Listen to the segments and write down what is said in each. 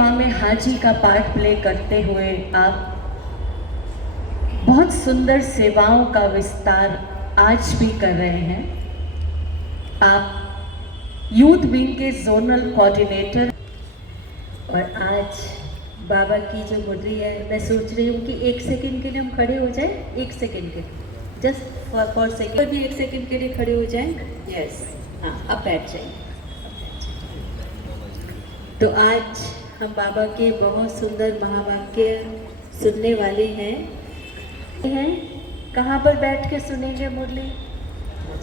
सेवा में हाजी का पार्ट प्ले करते हुए आप बहुत सुंदर सेवाओं का विस्तार आज भी कर रहे हैं। आप यूथ विंग के जोनल कोऑर्डिनेटर, और आज बाबा की जो मुरली है, मैं सोच रही हूँ कि 1 सेकंड के लिए हम खड़े हो जाएं। 1 सेकंड के लिए, जस्ट फॉर सेकंड भी 1 सेकंड के लिए खड़े हो जाएं। यस, हाँ, अब बैठ जाएंगे। तो आज हम बाबा के बहुत सुंदर महावाक्य सुनने वाले हैं। कहाँ पर बैठ के सुनेंगे मुरली?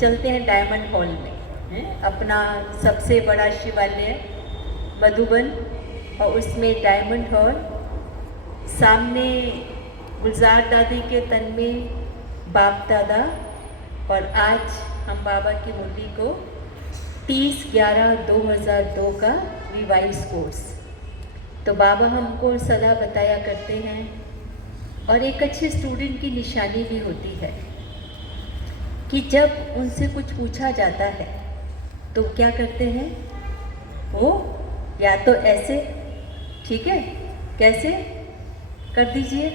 चलते हैं डायमंड हॉल में, अपना सबसे बड़ा शिवालय मधुबन, और उसमें डायमंड हॉल, सामने गुलजार दादी के तन में बाप दादा। और आज हम बाबा की मुरली को 30/11/2002 का रिवाइज कोर्स। तो बाबा हमको सलाह बताया करते हैं, और एक अच्छे स्टूडेंट की निशानी भी होती है कि जब उनसे कुछ पूछा जाता है तो क्या करते हैं वो, या तो ऐसे, ठीक है, कैसे कर दीजिए,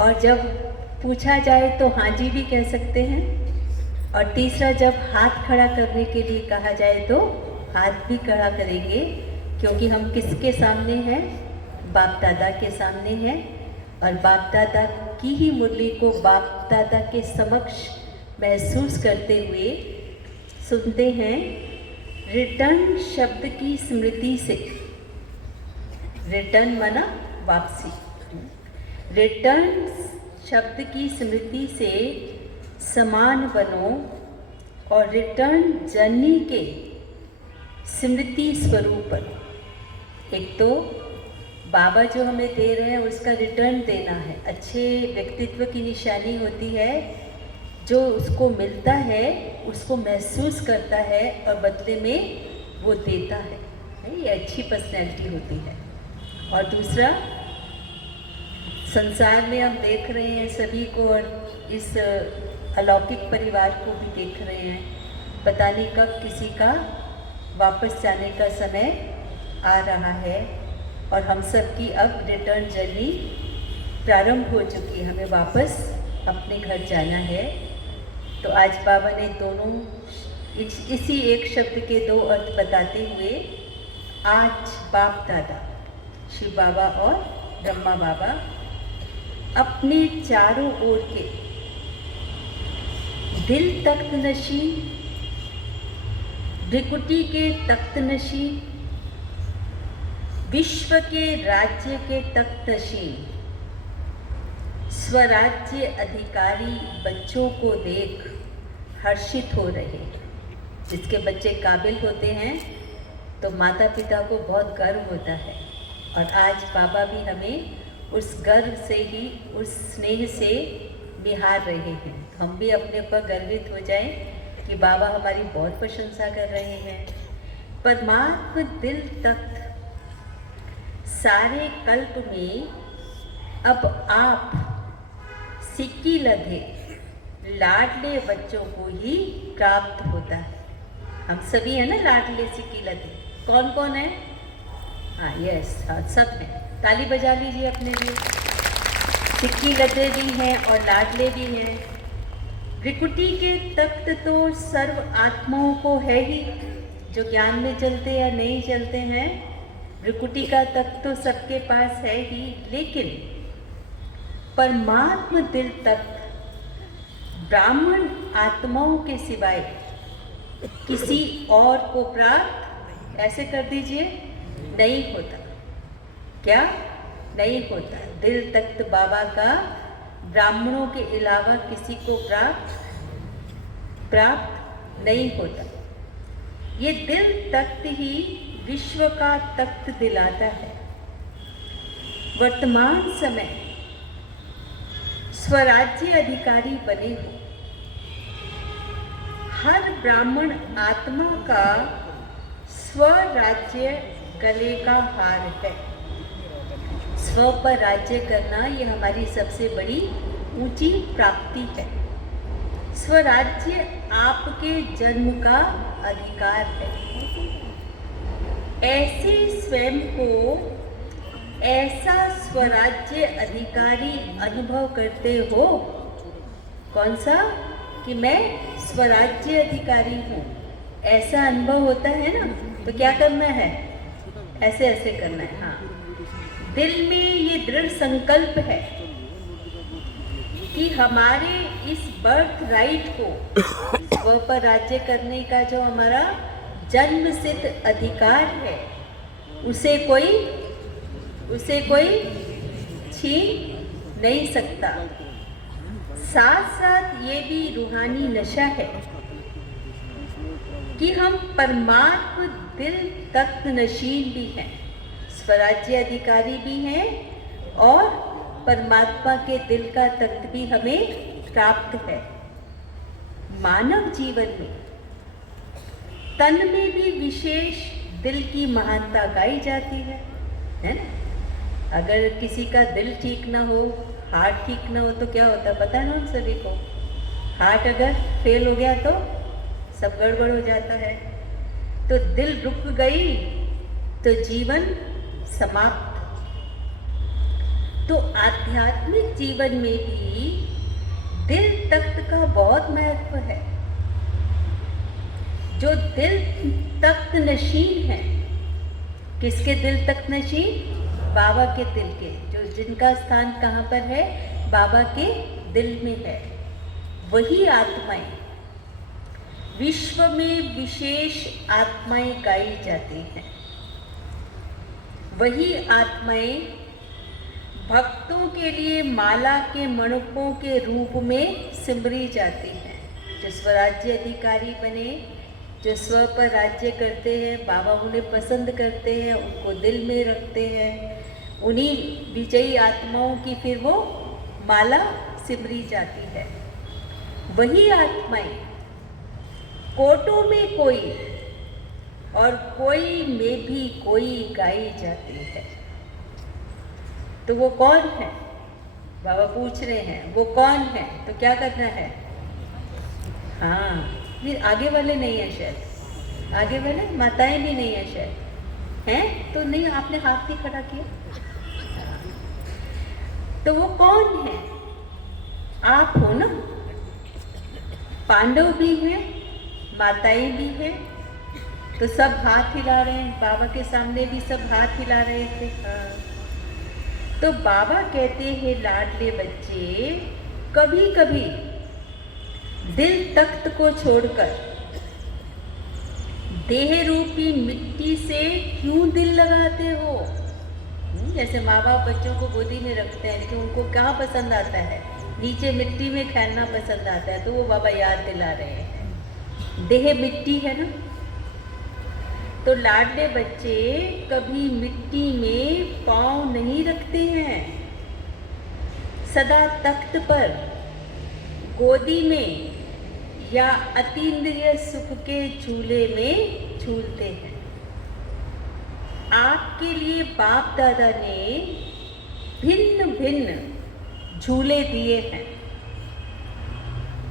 और जब पूछा जाए तो हाँ जी भी कह सकते हैं, और तीसरा जब हाथ खड़ा करने के लिए कहा जाए तो हाथ भी खड़ा करेंगे, क्योंकि हम किसके सामने हैं? बाप दादा के सामने हैं। और बाप दादा की ही मुरली को बाप दादा के समक्ष महसूस करते हुए सुनते हैं। रिटर्न शब्द की स्मृति से, रिटर्न माना वापसी, रिटर्न शब्द की स्मृति से समान बनो, और रिटर्न जर्नी के स्मृति स्वरूप बनो। एक तो बाबा जो हमें दे रहे हैं उसका रिटर्न देना है। अच्छे व्यक्तित्व की निशानी होती है, जो उसको मिलता है उसको महसूस करता है और बदले में वो देता है। ये अच्छी पर्सनैलिटी होती है। और दूसरा, संसार में हम देख रहे हैं सभी को, और इस अलौकिक परिवार को भी देख रहे हैं, पता नहीं कब किसी का वापस जाने का समय आ रहा है, और हम सब की अब रिटर्न जर्नी प्रारंभ हो चुकी है। हमें वापस अपने घर जाना है। तो आज बाबा ने दोनों इसी एक शब्द के 2 अर्थ बताते हुए, आज बाप दादा शिव बाबा और ब्रह्मा बाबा अपने चारों ओर के दिल तख्त नशी, भृकुटी के तख्त नशी, विश्व के राज्य के तख्त नशी, स्वराज्य अधिकारी बच्चों को देख हर्षित हो रहे। जिसके बच्चे काबिल होते हैं तो माता पिता को बहुत गर्व होता है, और आज बाबा भी हमें उस गर्व से ही, उस स्नेह से निहार रहे हैं। हम भी अपने ऊपर गर्वित हो जाएं कि बाबा हमारी बहुत प्रशंसा कर रहे हैं। परमात्म दिल तख्त सारे कल्प में अब आप सिक्की लधे लाडले बच्चों को ही प्राप्त होता है। हम सभी हैं ना लाडले सिक्की लधे? कौन कौन है? हाँ, यस, हाँ, सब हैं। ताली बजा लीजिए अपने लिए। सिक्की लधे भी हैं और लाडले भी हैं। त्रिकुटी के तख्त तो सर्व आत्माओं को है ही, जो ज्ञान में चलते या नहीं चलते हैं। त्रिकुटी का तख्त तो सबके पास है ही, लेकिन परमात्म दिल तख्त ब्राह्मण आत्माओं के सिवाय किसी और को प्राप्त, ऐसे कर दीजिए, नहीं होता। क्या नहीं होता? दिल तख्त बाबा का ब्राह्मणों के अलावा किसी को प्राप्त नहीं होता। ये दिल तख्त ही विश्व का तख्त दिलाता है। वर्तमान समय स्वराज्य अधिकारी बने हो। हर ब्राह्मण आत्मा का स्वराज्य गले का हार है। स्व पर राज्य करना ये हमारी सबसे बड़ी ऊंची प्राप्ति है। स्वराज्य आपके जन्म का अधिकार है। ऐसे स्वयं को ऐसा स्वराज्य अधिकारी अनुभव करते हो। कौन सा? कि मैं स्वराज्य अधिकारी हूँ, ऐसा अनुभव होता है ना। तो क्या करना है? ऐसे ऐसे करना है। हाँ, दिल में ये दृढ़ संकल्प है कि हमारे इस बर्थ राइट को, स्व पर राज्य करने का जो हमारा जन्म सिद्ध अधिकार है, उसे कोई छीन नहीं सकता। साथ साथ ये भी रूहानी नशा है कि हम परमात्म दिल तख्त नशीन भी हैं, स्वराज्य अधिकारी भी हैं और परमात्मा के दिल का तख्त भी हमें प्राप्त है। मानव जीवन में तन में भी विशेष दिल की महानता गाई जाती है ना। अगर किसी का दिल ठीक ना हो, हार्ट ठीक ना हो तो क्या होता है पता है ना उन सभी को। हार्ट अगर फेल हो गया तो सब गड़बड़ हो जाता है। तो दिल रुक गई तो जीवन समाप्त। तो आध्यात्मिक जीवन में भी दिल तख्त का बहुत महत्व है। जो दिल तख्त नशीन है, किसके दिल तख्त नशीन? बाबा के दिल के। जो जिनका स्थान कहाँ पर है? बाबा के दिल में है। वही आत्माएं विश्व में विशेष आत्माएं गाई जाती हैं। वही आत्माएं भक्तों के लिए माला के मणकों के रूप में सिमरी जाती हैं। जो स्वराज्य अधिकारी बने, जो स्व पर राज्य करते हैं, बाबा उन्हें पसंद करते हैं, उनको दिल में रखते हैं। उन्हीं विजयी आत्माओं की फिर वो माला सिमरी जाती है। वही आत्माएं कोटों में कोई और कोई में भी कोई गाई जाती है। तो वो कौन है? बाबा पूछ रहे हैं वो कौन है। तो क्या करना है? हाँ, फिर आगे वाले नहीं है शायद, आगे वाले माताएं भी नहीं है शायद, हैं? तो नहीं, आपने हाथ नहीं खड़ा किया। तो वो कौन है? आप हो ना। पांडव भी हैं, माताएं भी हैं। तो सब हाथ हिला रहे हैं, बाबा के सामने भी सब हाथ हिला रहे थे। हाँ। तो बाबा कहते हैं लाडले बच्चे, कभी कभी दिल तख्त को छोड़कर देह रूपी मिट्टी से क्यों दिल लगाते हो? जैसे माँ बाप बच्चों को गोदी में रखते हैं, लेकिन उनको कहाँ पसंद आता है? नीचे मिट्टी में खेलना पसंद आता है। तो वो बाबा याद दिला रहे हैं, देह मिट्टी है ना। तो लाडले बच्चे कभी मिट्टी में पाँव नहीं रखते हैं, सदा तख्त पर, गोदी में या अतीन्द्रिय सुख के झूले में झूलते हैं। आपके लिए बाप दादा ने भिन्न भिन्न झूले दिए हैं।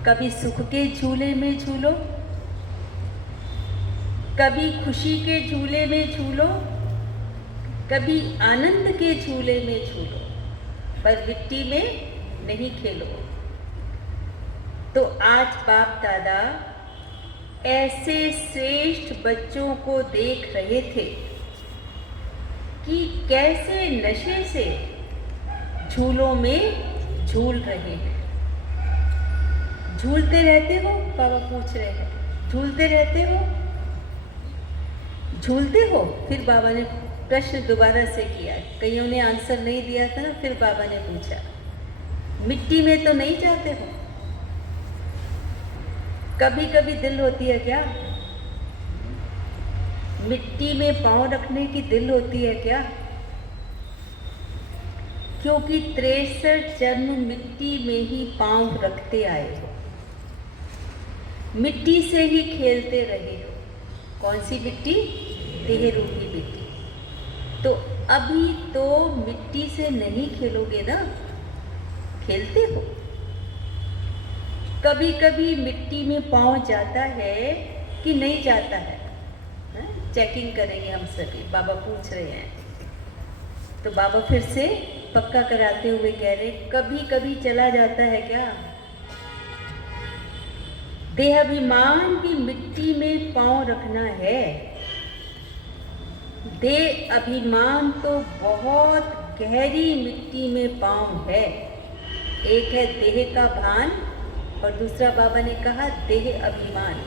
कभी सुख के झूले में झूलो, कभी खुशी के झूले में झूलो, कभी आनंद के झूले में झूलो, पर मिट्टी में नहीं खेलो। तो आज बाप दादा ऐसे श्रेष्ठ बच्चों को देख रहे थे कि कैसे नशे से झूलों में झूल रहे हैं। झूलते रहते हो? बाबा पूछ रहे हैं, झूलते रहते हो? झूलते हो? फिर बाबा ने प्रश्न दोबारा से किया। कईयों ने आंसर नहीं दिया था ना, फिर बाबा ने पूछा, मिट्टी में तो नहीं जाते हो? कभी कभी दिल होती है क्या? मिट्टी में पांव रखने की दिल होती है क्या? क्योंकि 63 जन्म मिट्टी में ही पांव रखते आए हो, मिट्टी से ही खेलते रहे हो। कौन सी मिट्टी? देह रूपी मिट्टी। तो अभी तो मिट्टी से नहीं खेलोगे ना, खेलते हो। कभी कभी मिट्टी में पांव जाता है कि नहीं जाता है? चेकिंग करेंगे हम सभी, बाबा पूछ रहे हैं। तो बाबा फिर से पक्का कराते हुए कह रहे, कभी कभी चला जाता है क्या? देहाभिमान भी मिट्टी में पांव रखना है। देह अभिमान तो बहुत गहरी मिट्टी में पांव है। एक है देह का भान और दूसरा बाबा ने कहा देह अभिमान।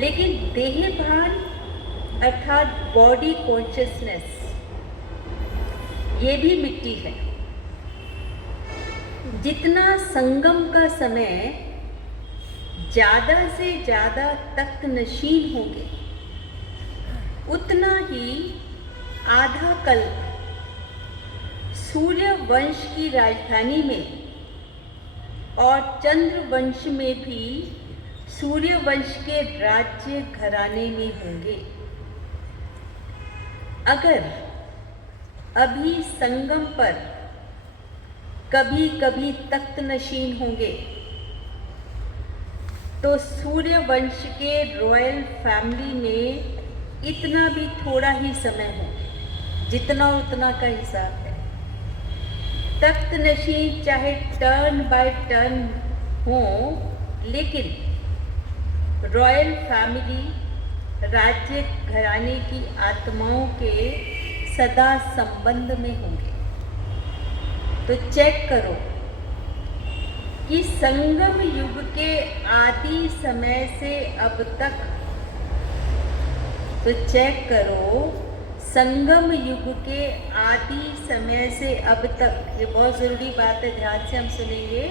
लेकिन देह भान अर्थात बॉडी कॉन्शियसनेस, ये भी मिट्टी है। जितना संगम का समय ज़्यादा से ज़्यादा तख्त नशीन होंगे, उतना ही आधा कल्प सूर्य वंश की राजधानी में और चंद्र वंश में भी सूर्य वंश के राज्य घराने में होंगे। अगर अभी संगम पर कभी कभी तख्त नशीन होंगे, तो सूर्य वंश के रॉयल फैमिली में इतना भी थोड़ा ही समय है, जितना उतना का हिसाब है। तख्त नशीन चाहे टर्न बाय टर्न हो, लेकिन रॉयल फैमिली राज्य घराने की आत्माओं के सदा संबंध में होंगे। तो चेक करो कि संगम युग के आदि समय से अब तक, तो चेक करो संगम युग के आदि समय से अब तक, ये बहुत ज़रूरी बात है, ध्यान से हम सुनेंगे।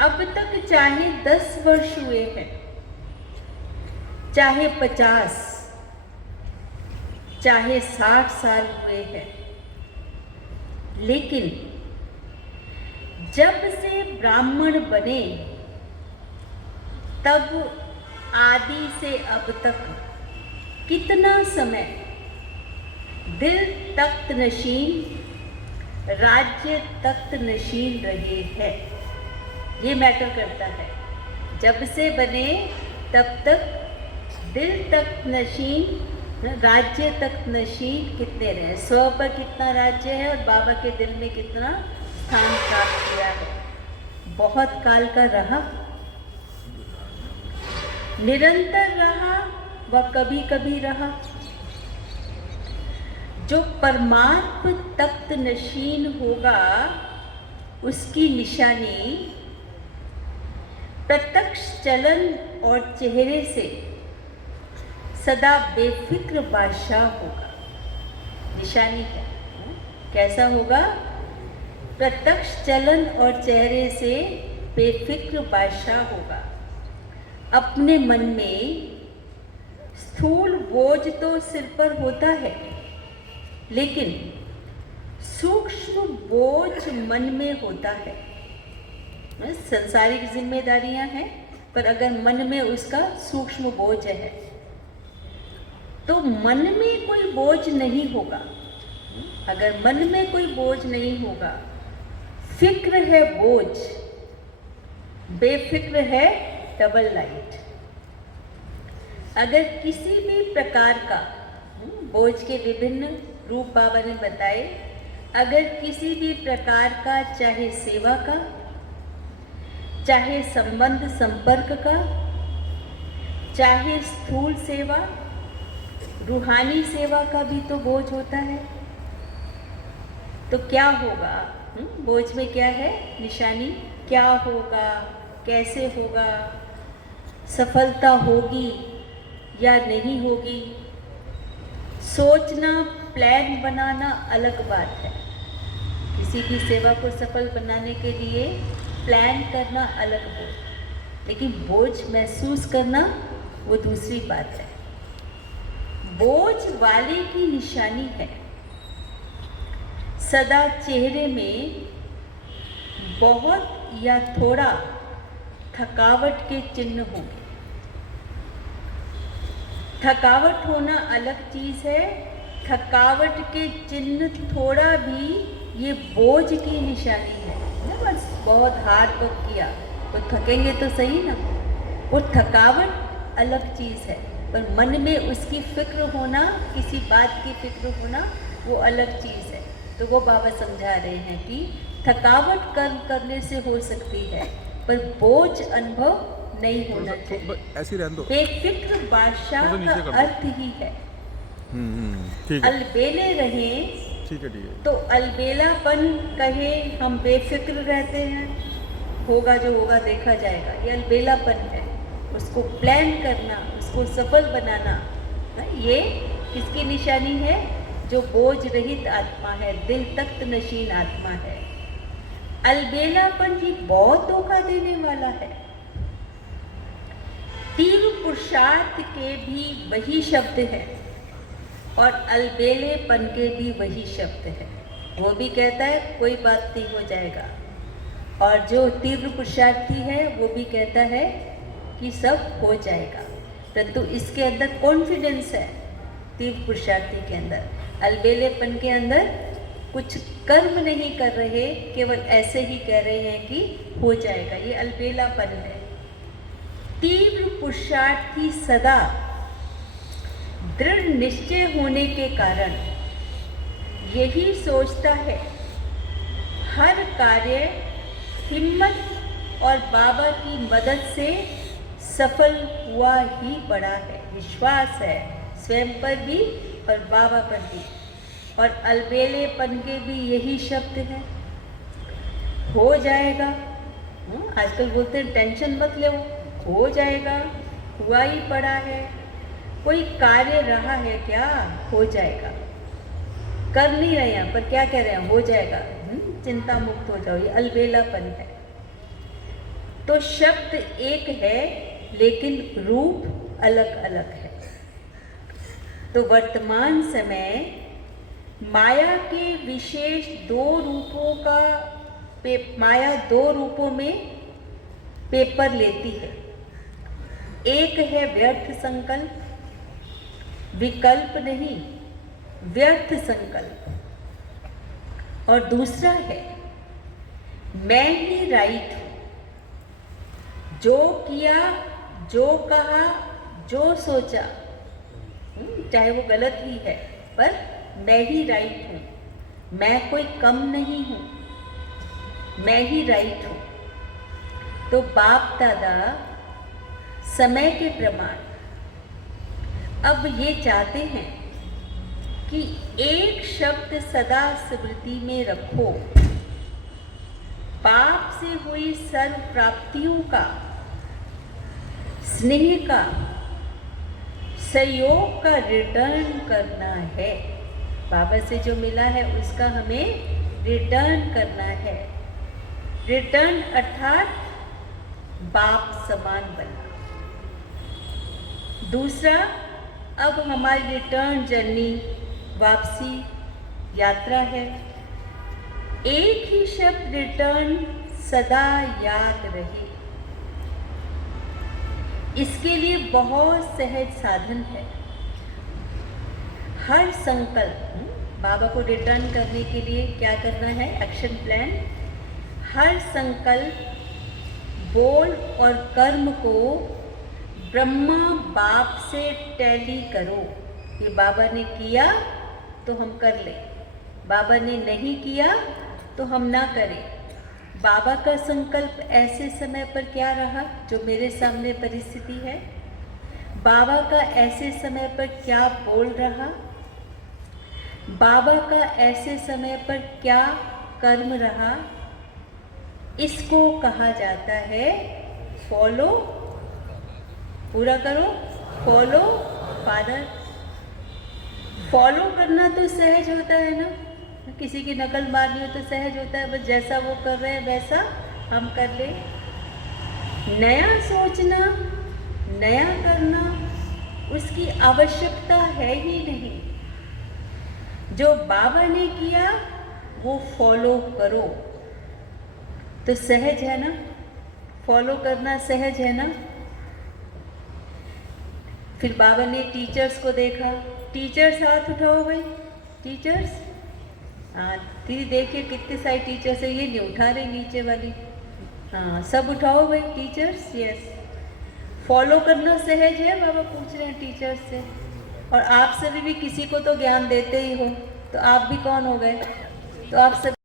अब तक चाहे 10 वर्ष हुए हैं, चाहे 50, चाहे 60 साल हुए हैं, लेकिन जब से ब्राह्मण बने तब आदि से अब तक कितना समय दिल तख्त नशीन, राज्य तख्त नशीन रहे हैं, ये मैटर करता है। जब से बने तब तक दिल तख्त नशीन, राज्य तख्त नशीन कितने रहे? 100 पर कितना राज्य है और बाबा के दिल में कितना स्थान प्राप्त किया है? बहुत काल का रहा, निरंतर रहा व कभी कभी रहा। जो परमात्म तख्त नशीन होगा, उसकी निशानी प्रत्यक्ष चलन और चेहरे से सदा बेफिक्र बादशाह होगा। निशानी है, कैसा होगा? प्रत्यक्ष चलन और चेहरे से बेफिक्र बादशाह होगा। अपने मन में स्थूल बोझ तो सिर पर होता है, लेकिन सूक्ष्म बोझ मन में होता है। संसारिक जिम्मेदारियां हैं, पर अगर मन में उसका सूक्ष्म बोझ है, तो मन में कोई बोझ नहीं होगा। अगर मन में कोई बोझ नहीं होगा, फिक्र है बोझ, बेफिक्र है डबल लाइट। अगर किसी भी प्रकार का, बोझ के विभिन्न रूप बाबा ने बताए, अगर किसी भी प्रकार का, चाहे सेवा का, चाहे संबंध संपर्क का, चाहे स्थूल सेवा, रूहानी सेवा का भी तो बोझ होता है। तो क्या होगा? बोझ में क्या है? निशानी। क्या होगा, कैसे होगा, सफलता होगी या नहीं होगी, सोचना, प्लान बनाना अलग बात है। किसी भी सेवा को सफल बनाने के लिए प्लान करना अलग बोझ, लेकिन बोझ महसूस करना वो दूसरी बात है। बोझ वाले की निशानी है सदा चेहरे में बहुत या थोड़ा थकावट के चिन्ह होंगे। थकावट होना अलग चीज़ है, थकावट के चिन्ह थोड़ा भी ये बोझ की निशानी है ना। बस बहुत हार्ड वर्क किया तो थकेंगे तो सही ना, वो थकावट अलग चीज़ है। पर मन में उसकी फिक्र होना, किसी बात की फिक्र होना, वो अलग चीज़ है। तो वो बाबा समझा रहे हैं कि थकावट कर्म करने से हो सकती है, पर बोझ अनुभव नहीं होना चाहिए। ऐसी रहने दो। बेफिक्र बादशाह का अर्थ ही है ठीक है, अलबेले रहें। ठीक है, ठीक है। तो अलबेलापन कहे हम बेफिक्र रहते हैं, होगा जो होगा देखा जाएगा, ये अलबेलापन है। उसको प्लान करना, उसको सफल बनाना, ये किसकी निशानी है? जो बोझ रहित आत्मा है, दिल तख्त नशीन आत्मा है। अलबेलापन ही बहुत धोखा देने वाला है। तीव्र पुरुषार्थ के भी वही शब्द है और अलबेलेपन के भी वही शब्द है। वो भी कहता है कोई बात नहीं, हो जाएगा, और जो तीव्र पुरुषार्थी है वो भी कहता है कि सब हो जाएगा। परंतु इसके अंदर कॉन्फिडेंस है, तीव्र पुरुषार्थी के अंदर। अलबेलेपन के अंदर कुछ कर्म नहीं कर रहे, केवल ऐसे ही कह रहे हैं कि हो जाएगा, ये अलबेलापन है। तीव्र पुरुषार्थी सदा दृढ़ निश्चय होने के कारण यही सोचता है हर कार्य हिम्मत और बाबा की मदद से सफल हुआ ही पड़ा है। विश्वास है स्वयं पर भी और बाबा पर भी। और अलबेलेपन के भी यही शब्द है, हो जाएगा। आजकल बोलते हैं टेंशन मत लो, हो जाएगा, हुआ ही पड़ा है। कोई कार्य रहा है क्या? हो जाएगा। कर नहीं रहे हैं पर क्या कह रहे हैं? हो जाएगा। चिंता मुक्त हो जाओ, ये अलबेलापन है। तो शब्द एक है लेकिन रूप अलग अलग है। तो वर्तमान समय माया के विशेष माया दो रूपों में पेपर लेती है। एक है व्यर्थ संकल्प, विकल्प नहीं, व्यर्थ संकल्प। और दूसरा है मैं ही राइट हूं, जो किया, जो कहा, जो सोचा, चाहे वो गलत ही है, पर मैं ही राइट हूं, मैं कोई कम नहीं हूं, मैं ही राइट हूं। तो बाप दादा समय के प्रमाण अब ये चाहते हैं कि एक शब्द सदा स्मृति में रखो, पाप से हुई सर्व प्राप्तियों का, स्नेह का, सहयोग का रिटर्न करना है। बाबा से जो मिला है उसका हमें रिटर्न करना है। रिटर्न अर्थात बाप समान बनना। दूसरा, अब हमारी रिटर्न जर्नी, वापसी यात्रा है। एक ही शब्द रिटर्न सदा याद रहे। इसके लिए बहुत सहज साधन है। हर संकल्प, बाबा को रिटर्न करने के लिए क्या करना है? Action plan. हर संकल्प, बोल और कर्म को ब्रह्मा बाप से टैली करो। ये बाबा ने किया तो हम कर ले, बाबा ने नहीं किया तो हम ना करें। बाबा का संकल्प ऐसे समय पर क्या रहा जो मेरे सामने परिस्थिति है? बाबा का ऐसे समय पर क्या बोल रहा? बाबा का ऐसे समय पर क्या कर्म रहा? इसको कहा जाता है फॉलो, पूरा करो, फॉलो फादर। फॉलो करना तो सहज होता है ना, किसी की नकल मारनी हो तो सहज होता है, बस जैसा वो कर रहे हैं वैसा हम कर ले। नया सोचना, नया करना, उसकी आवश्यकता है ही नहीं। जो बाबा ने किया वो फॉलो करो, तो सहज है ना, फॉलो करना सहज है ना। फिर बाबा ने टीचर्स को देखा, टीचर्स हाथ उठाओ भाई, टीचर्स। हाँ दीदी देखिए कितने सारे टीचर्स है, ये नहीं उठा रहे नीचे वाली। हाँ सब उठाओ भाई टीचर्स, यस। फॉलो करना सहज है? बाबा पूछ रहे हैं टीचर से। और आप सभी भी किसी को तो ज्ञान देते ही हो, तो आप भी कौन हो गए? तो आप सभी